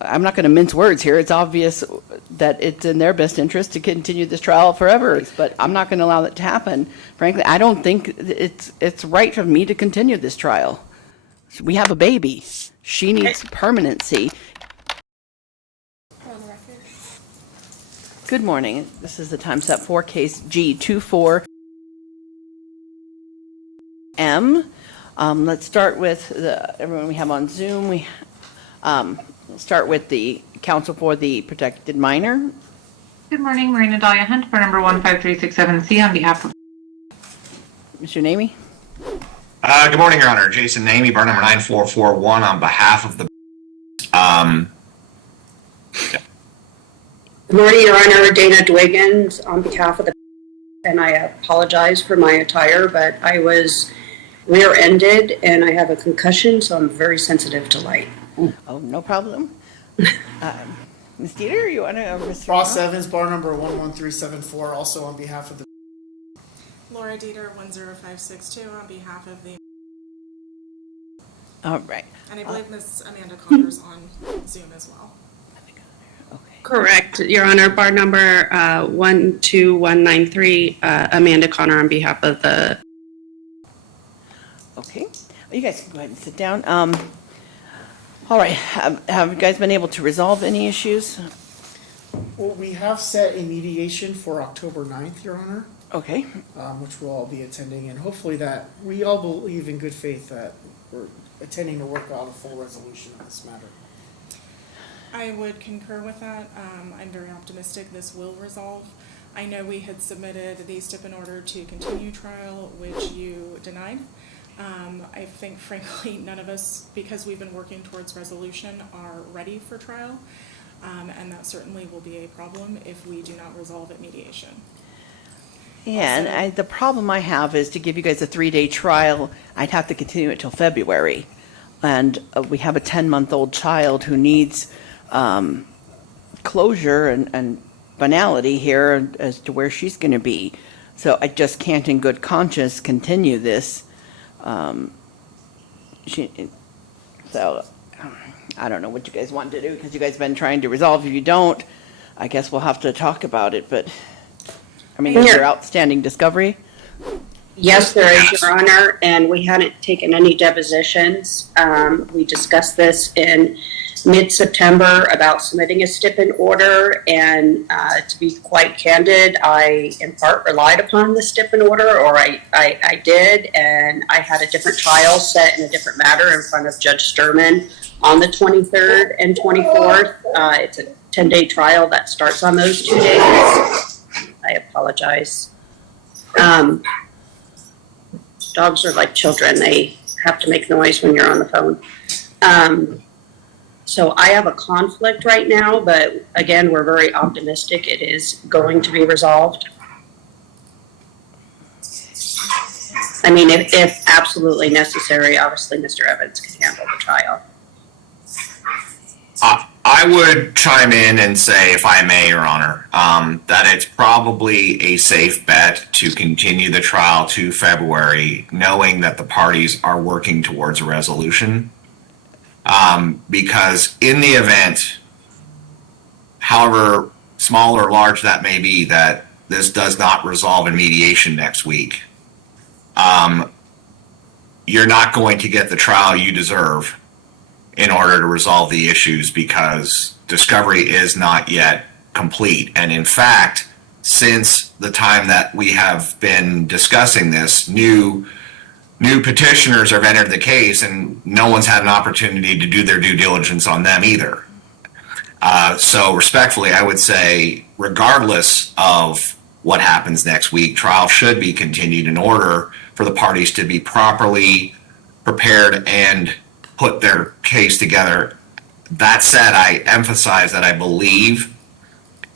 I'm not going to mince words here. It's obvious that it's in their best interest to continue this trial forever, but I'm not going to allow that to happen. Frankly, I don't think it's right for me to continue this trial. We have a baby. She needs permanency. Good morning. This is the time set for case G24M. Let's start with everyone we have on Zoom. We'll start with the counsel for the protected minor. Good morning, Marina Dalia-Hunt for number 15367C on behalf of Mr. Naimi. Good morning, Your Honor. Jason Naimi, bar number 9441 on behalf of the. Good morning, Your Honor. Dana Dwiggins on behalf of the. And I apologize for my attire, but I was rear-ended and I have a concussion, so I'm very sensitive to light. Oh, no problem. Ms. Deeter, you want to? Ross Evans, bar number 11374, also on behalf of the. Laura Deeter, 10562 on behalf of the. All right. And I believe Ms. Amanda Connor's on Zoom as well. Okay. Correct, Your Honor. Bar number 12193, Amanda Connor on behalf of the. Okay. You guys can go ahead and sit down. All right. Have you guys been able to resolve any issues? Well, we have set a mediation for October 9th, Your Honor, Okay. which we'll all be attending, and hopefully that we all believe in good faith that we're attending to work out a full resolution of this matter. I would concur with that. I'm very optimistic this will resolve. I know we had submitted the stipend order to continue trial, which you denied. I think, frankly, none of us, because we've been working towards resolution, are ready for trial. And that certainly will be a problem if we do not resolve at mediation. Yeah, and the problem I have is to give you guys a 3-day trial, I'd have to continue it till February. And we have a 10-month-old child who needs closure and finality here as to where she's going to be. So I just can't in good conscience continue this. So I don't know what you guys want to do because you guys have been trying to resolve. If you don't, I guess we'll have to talk about it. But I mean, is there outstanding discovery? Yes, there is, Your Honor, and we hadn't taken any depositions. We discussed this in mid-September about submitting a stipend order, and to be quite candid, I in part relied upon the stipend order, or I did, and I had a different trial set in a different matter in front of Judge Sturman on the 23rd and 24th. It's a 10-day trial that starts on those 2 days. I apologize. Dogs are like children. They have to make noise when you're on the phone. So I have a conflict right now, but again, we're very optimistic it is going to be resolved. I mean, if absolutely necessary, obviously Mr. Evans can handle the trial. I would chime in and say, if I may, Your Honor, that it's probably a safe bet to continue the trial to February, knowing that the parties are working towards a resolution. Because in the event, however small or large that may be, that this does not resolve in mediation next week, you're not going to get the trial you deserve in order to resolve the issues because discovery is not yet complete. And in fact, since the time that we have been discussing this, new petitioners have entered the case and no one's had an opportunity to do their due diligence on them either. So respectfully, I would say, regardless of what happens next week, trial should be continued in order for the parties to be properly prepared and put their case together. That said, I emphasize that I believe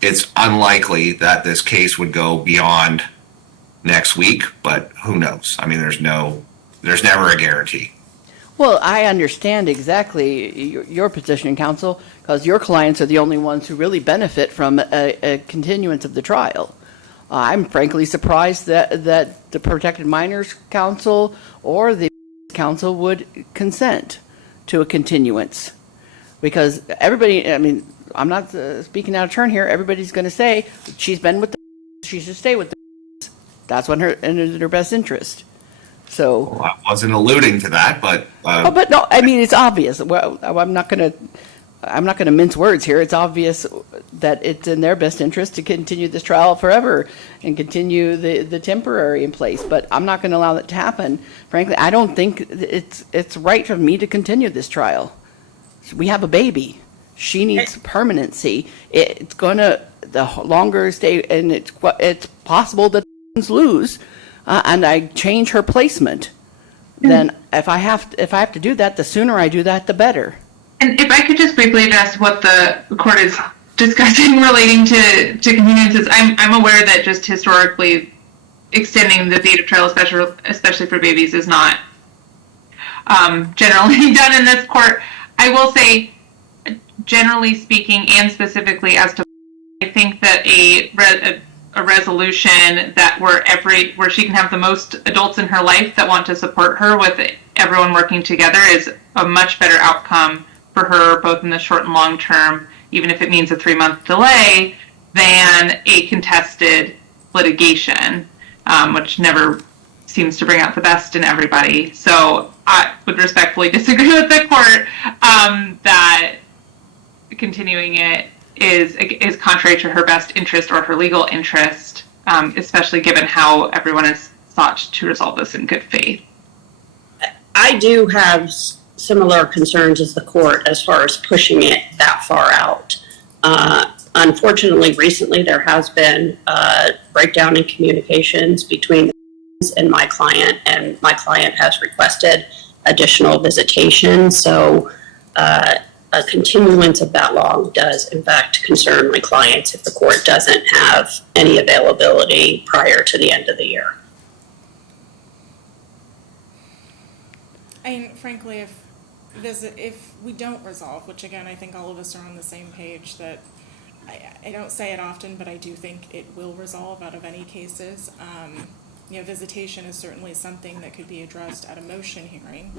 it's unlikely that this case would go beyond next week, but who knows? I mean, there's never a guarantee. Well, I understand exactly your position, counsel, because your clients are the only ones who really benefit from a continuance of the trial. I'm frankly surprised that the Protected Minors Council or the council would consent to a continuance. Because everybody, I mean, I'm not speaking out of turn here, everybody's going to say she's been with the, she should stay with the. That's what in her best interest. So. Well, I wasn't alluding to that, but Oh, but no, I mean, it's obvious. Well, I'm not going to mince words here. It's obvious that it's in their best interest to continue this trial forever and continue the temporary in place. But I'm not going to allow that to happen. Frankly, I don't think it's right for me to continue this trial. We have a baby. She needs permanency. It's gonna, the longer stay, and it's possible that lose, and I change her placement. Then if I have to do that, the sooner I do that, the better. And if I could just briefly address what the court is discussing relating to continuances, I'm aware that just historically extending the date of trial, especially for babies, is not generally done in this court. I will say, generally speaking, and specifically as to, I think that a resolution that where she can have the most adults in her life that want to support her, with everyone working together, is a much better outcome for her, both in the short and long term, even if it means a 3-month delay, than a contested litigation, which never seems to bring out the best in everybody. So I would respectfully disagree with the court that continuing it is contrary to her best interest or her legal interest, especially given how everyone has sought to resolve this in good faith. I do have similar concerns as the court as far as pushing it that far out. Unfortunately, recently there has been a breakdown in communications between and my client has requested additional visitation. So a continuance of that long does in fact concern my clients if the court doesn't have any availability prior to the end of the year. And frankly, if we don't resolve, which again, I think all of us are on the same page, that I don't say it often, but I do think it will resolve out of any cases. Visitation is certainly something that could be addressed at a motion hearing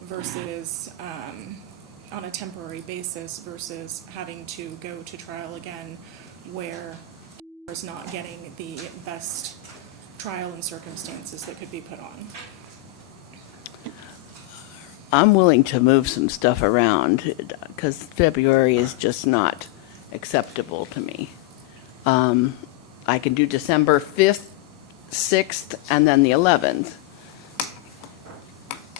versus on a temporary basis, versus having to go to trial again where is not getting the best trial and circumstances that could be put on. I'm willing to move some stuff around because February is just not acceptable to me. I can do December 5th, 6th, and then the 11th.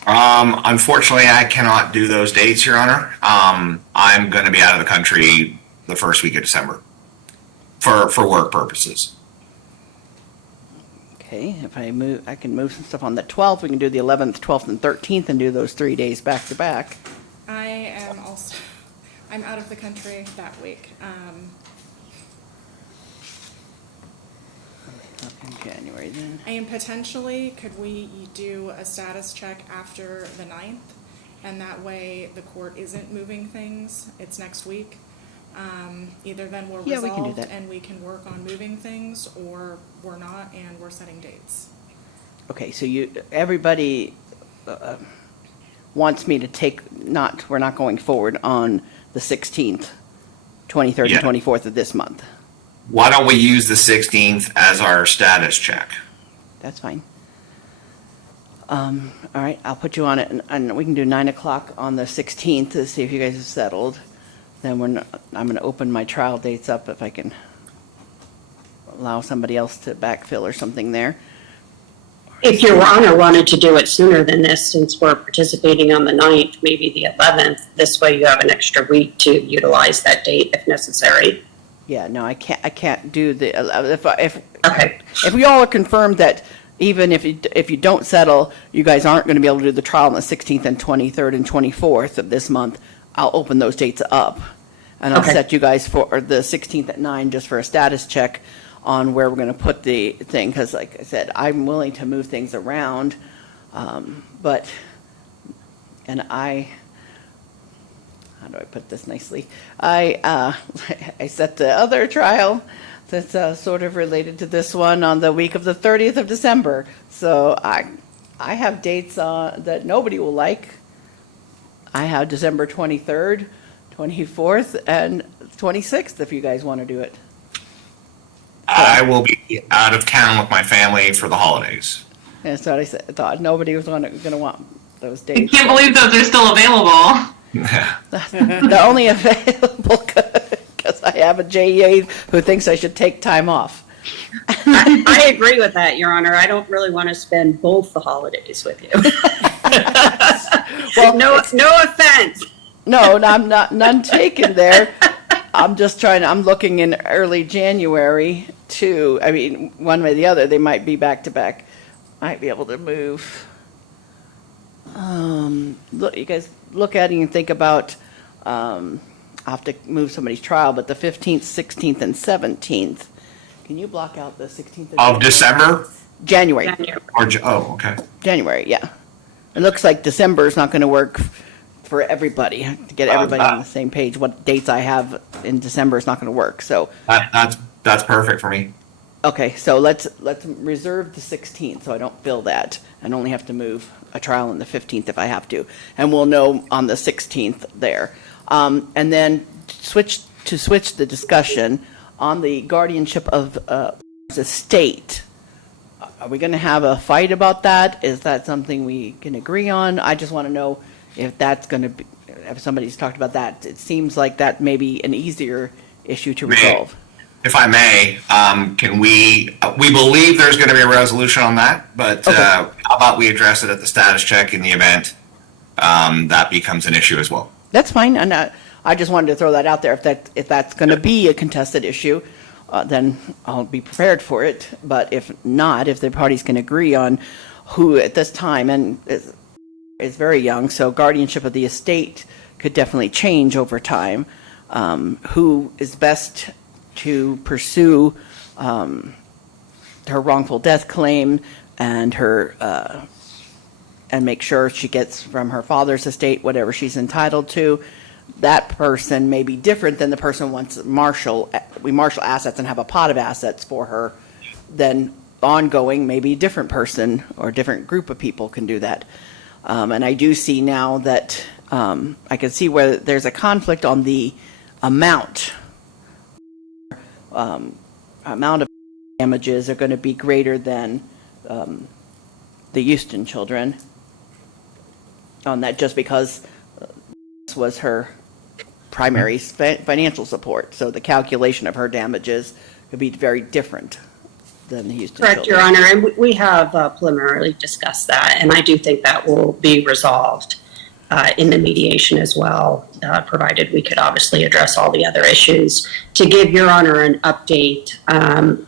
unfortunately, I cannot do those dates, Your Honor. I'm going to be out of the country the first week of December for work purposes. Okay, if I can move some stuff on the 12th. We can do the 11th, 12th, and 13th and do those 3 days back to back. I'm out of the country that week. In January then. I am potentially, could we do a status check after the 9th? And that way the court isn't moving things. It's next week. Either then we're Yeah, we can do resolved that. and we can work on moving things, or we're not and we're setting dates. Okay, so everybody wants me to we're not going forward on the 16th, 23rd, Yeah. and 24th of this month. Why don't we use the 16th as our status check? That's fine. All right, I'll put you on it, and we can do 9 o'clock on the 16th to see if you guys have settled. Then I'm going to open my trial dates up if I can allow somebody else to backfill or something there. If Your Honor wanted to do it sooner than this, since we're participating on the 9th, maybe the 11th, this way you have an extra week to utilize that date if necessary. Yeah, no, I can't do the, Okay. if we all are confirmed that even if you don't settle, you guys aren't going to be able to do the trial on the 16th and 23rd and 24th of this month, I'll open those dates up. And I'll Okay. set you guys for the 16th at 9 just for a status check on where we're going to put the thing. Because like I said, I'm willing to move things around. How do I put this nicely? I set the other trial that's sort of related to this one on the week of the 30th of December. So I have dates that nobody will like. I have December 23rd, 24th and 26th, if you guys want to do it. I will be out of town with my family for the holidays. That's what I said. I thought nobody was going to want those I dates. can't believe those are still available. The only available, because I have a JEA who thinks I should take time off. I agree with that, Your Honor. I don't really want to spend both the holidays with you. Well, no offense. No, I'm not, none taken there. I'm just I'm looking in early January too. I mean, one way or the other, they might be back to back. Might be able to move. Look, you guys look at it and think about, I'll have to move somebody's trial, but the 15th, 16th, and 17th. Can you block out the 16th? Of December? January. Oh, okay. January, yeah. It looks like December is not going to work for everybody, to get everybody on the same page. What dates I have in December is not going to work, so. That's perfect for me. Okay, so let's reserve the 16th, so I don't fill that, and only have to move a trial on the 15th if I have to. And we'll know on the 16th there. And then switch the discussion on the guardianship of the state. Are we going to have a fight about that? Is that something we can agree on? I just want to know if that's going to be, if somebody's talked about that. It seems like that may be an easier issue to resolve. If I may, can we believe there's going to be a resolution on that, but Okay. how about we address it at the status check in the event that becomes an issue as well? That's fine, and I just wanted to throw that out there. If that's going to be a contested issue, then I'll be prepared for it. But if not, if the parties can agree on who at this time, and is very young, so guardianship of the estate could definitely change over time, who is best to pursue her wrongful death claim and her and make sure she gets from her father's estate whatever she's entitled to. That person may be different than the person who wants we marshal assets and have a pot of assets for her. Then ongoing, maybe a different person or a different group of people can do that. And I do see now that I can see where there's a conflict on the amount of damages are going to be greater than the Houston children on that, just because this was her primary financial support. So the calculation of her damages could be very different than the Houston Correct, children. Your Honor, and we have preliminarily discussed that, and I do think that will be resolved in the mediation as well, provided we could obviously address all the other issues. To give Your Honor an update,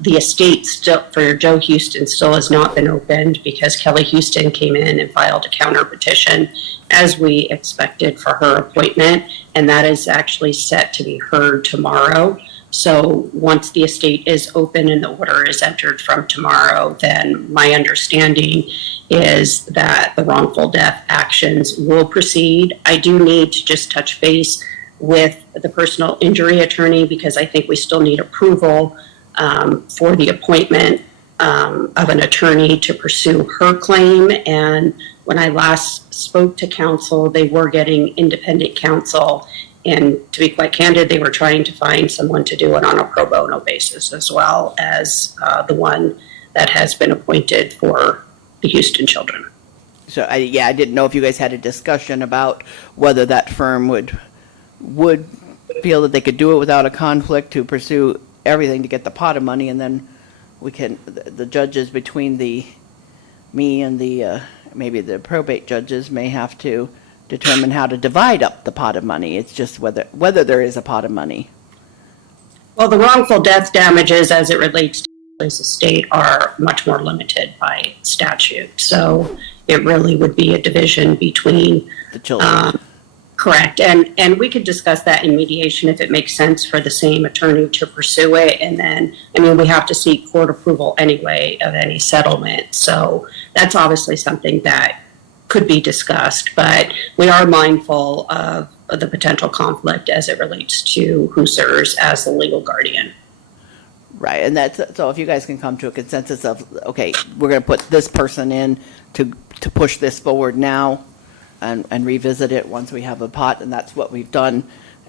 the estate still, for Joe Houston still has not been opened because Kelly Houston came in and filed a counter petition as we expected for her appointment, and that is actually set to be heard tomorrow. So once the estate is open and the order is entered from tomorrow, then my understanding is that the wrongful death actions will proceed. I do need to just touch base with the personal injury attorney because I think we still need approval for the appointment of an attorney to pursue her claim. And when I last spoke to counsel, they were getting independent counsel. And to be quite candid, they were trying to find someone to do it on a pro bono basis as well as the one that has been appointed for the Houston children. So I didn't know if you guys had a discussion about whether that firm would feel that they could do it without a conflict to pursue everything to get the pot of money, and then we can, the judges between me and the maybe the probate judges may have to determine how to divide up the pot of money. It's just whether there is a pot of money. Well, the wrongful death damages as it relates to the estate are much more limited by statute. So it really would be a division between The children. correct. And we could discuss that in mediation if it makes sense for the same attorney to pursue it. And then, I mean, we have to seek court approval anyway of any settlement. So that's obviously something that could be discussed, but we are mindful of the potential conflict as it relates to who serves as the legal guardian. Right, and so if you guys can come to a consensus of, okay, we're going to put this person in to push this forward now and revisit it once we have a pot, and that's what we've done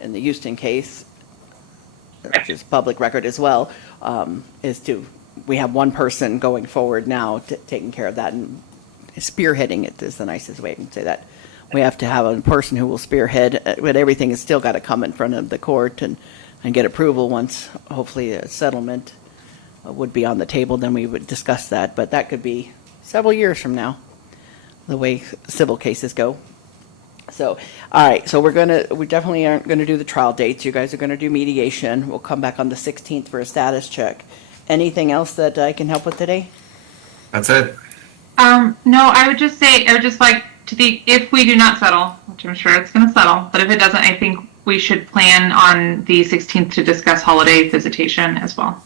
in the Houston case, which is public record as well, we have one person going forward now taking care of that and spearheading it is the nicest way I can say that. We have to have a person who will spearhead, but everything has still got to come in front of the court and get approval once, hopefully, a settlement would be on the table, then we would discuss that. But that could be several years from now, the way civil cases go. So, all right, so we definitely aren't going to do the trial dates. You guys are going to do mediation. We'll come back on the 16th for a status check. Anything else that I can help with today? That's it. No, I would just like if we do not settle, which I'm sure it's going to settle, but if it doesn't, I think we should plan on the 16th to discuss holiday visitation as well.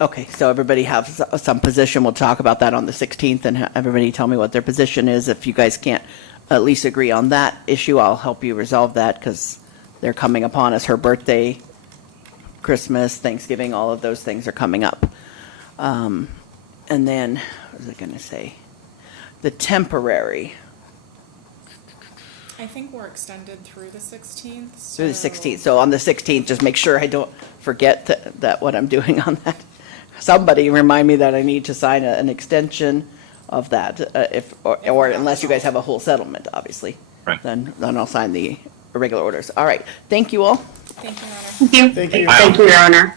Okay, so everybody have some position. We'll talk about that on the 16th and everybody tell me what their position is. If you guys can't at least agree on that issue, I'll help you resolve that because they're coming upon us. Her birthday, Christmas, Thanksgiving, all of those things are coming up. And then, what was I going to say? The temporary. I think we're extended through the 16th. Through the 16th. So on the 16th, just make sure I don't forget that what I'm doing on that. Somebody remind me that I need to sign an extension of that, or unless you guys have a whole settlement, obviously. Right. Then I'll sign the regular orders. All right. Thank you all. Thank you, Your Honor. Thank you. Thank you. Thank you, Your Honor.